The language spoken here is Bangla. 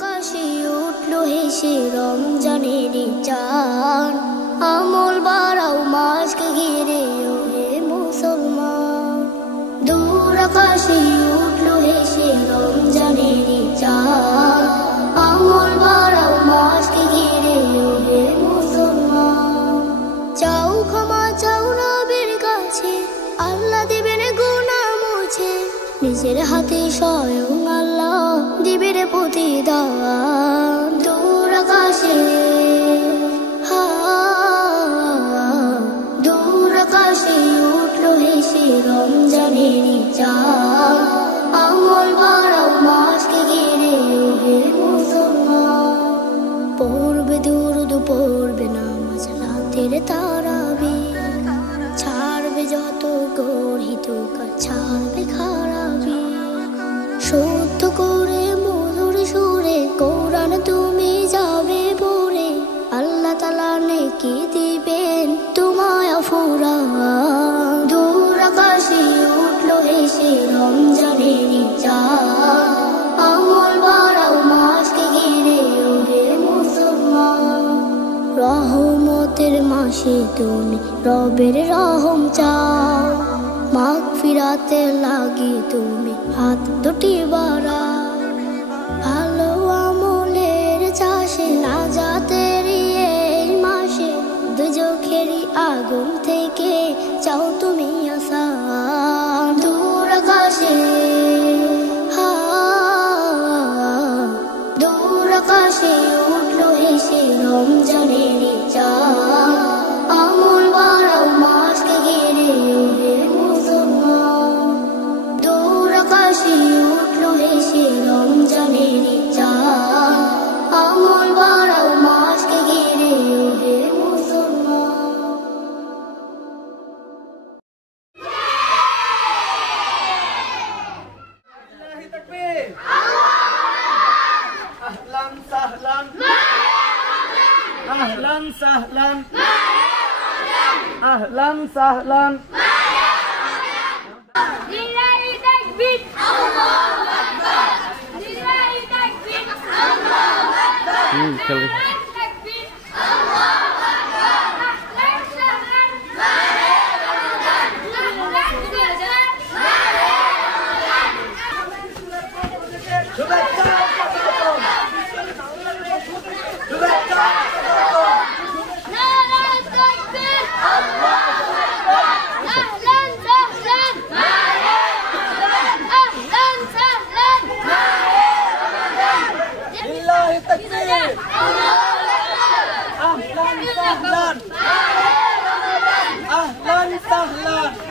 আকাশে উঠলো হেসে রমজানেরই চাঁদ, আমল বাড়াও মাসকে ঘিরে ও হে মুসলমান। দূর আকাশে উঠলো হেসে রমজানেরই চাঁদ, আমল বাড়াও মাসকে ঘিরে ও হে মুসলমান। চাও ক্ষমা চাও রবের কাছে, আল্লাহ দিবেন গুনাহ মুছে, নিজের হাতে স্বয়ং আল্লাহ দিবেন প্রতিদান। দূর আকাশে দূর আকাশে উঠলো হেসে রমজানেরই চাঁদ, আমল বাড়াও মাসকে ঘিরে ও হে মুসলমান। পড়বে দুরূদ পড়বে নামাজ রাতের তারাবি, ছাড়বে যত গর্হিত কাজ ছাড়বে খারাপি, শুদ্ধ করে মধুর সুরে কোরআন তুমি যাবে পড়ে, আল্লাহ তাআলা নেকি দিবেন তোমায় ফুরান। দূর আকাশে উঠলো হেসে রমজানেরই চাঁদ, আমল বাড়াও মাসকে ঘিরে ও হে মুসলমান। রহমতের মাসে তুমি রবের রহম চাও, মাগফিরাতে লাগি তুমি হাত দুটি বাড়াও, ভালো আমলের চাষে নাজাতের এই মাসে দুজখেরই আগুন থেকে চাও তুমি আসান। দূর আকাশে দূর আকাশে উঠলো হেসে রমজানেরই চাঁদ, আমল বাড়াও মাসকে ঘিরে ও হে মুসলমান। দূর আকাশে উঠলো হেসে রমজানেরই চাঁদ, আমল বাড়াও মাসকে ঘিরে ও হে মুসলমান। أهلاً سهلاً أهلاً سهلاً أهلاً سهلاً لله تكبير الله أكبر لله تكبير الله أكبر تكبير الله أكبر أهلاً سهلاً أهلاً سهلاً